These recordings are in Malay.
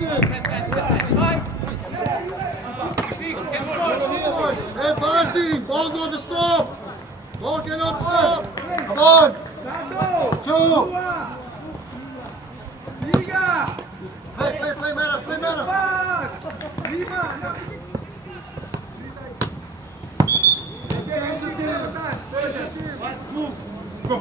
Hey, passing! Ball goes to stop! Ball cannot stop! Come on! 2! Play, Mera! Go!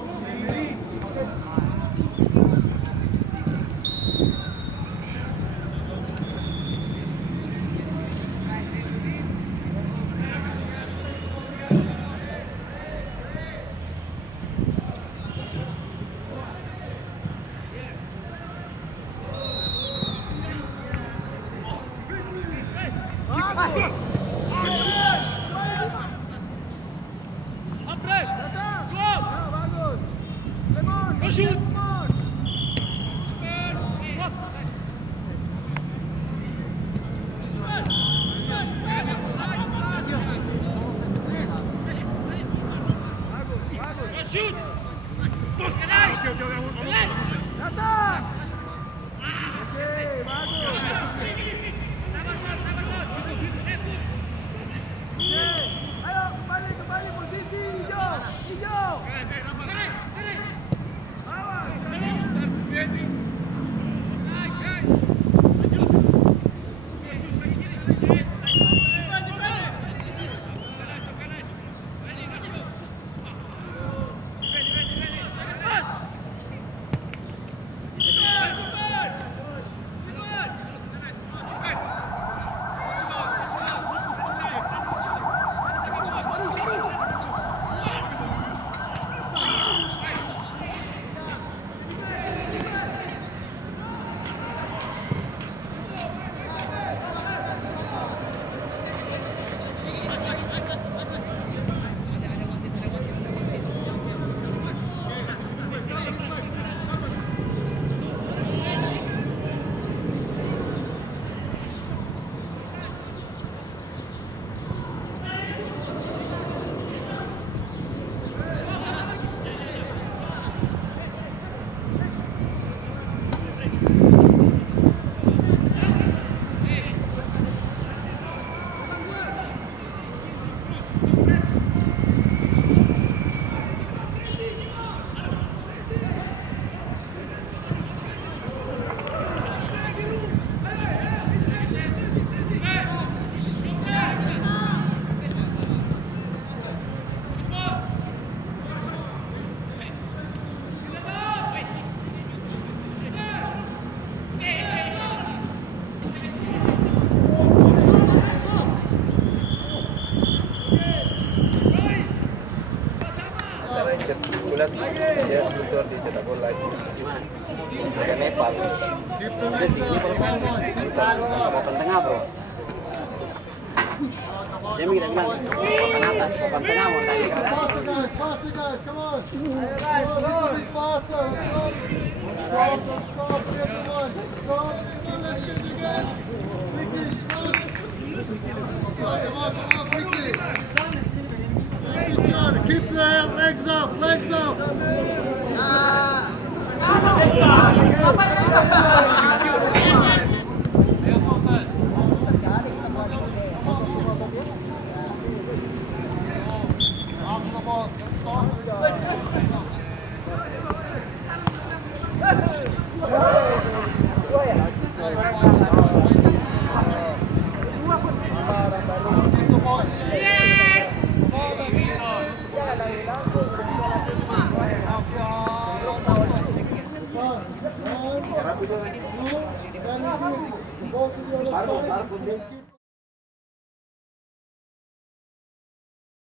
Bulat dia bocor di cetak gol lagi. Kayak Nepal. Jadi ini kalau tengah bro. Dia bilang papan atas, papan tengah mau tadi. Faster guys, come on. A bit faster. Stop everyone. Stop. Again. Quickly, come on, quickly. Keep the legs up, legs up. Go to the other side.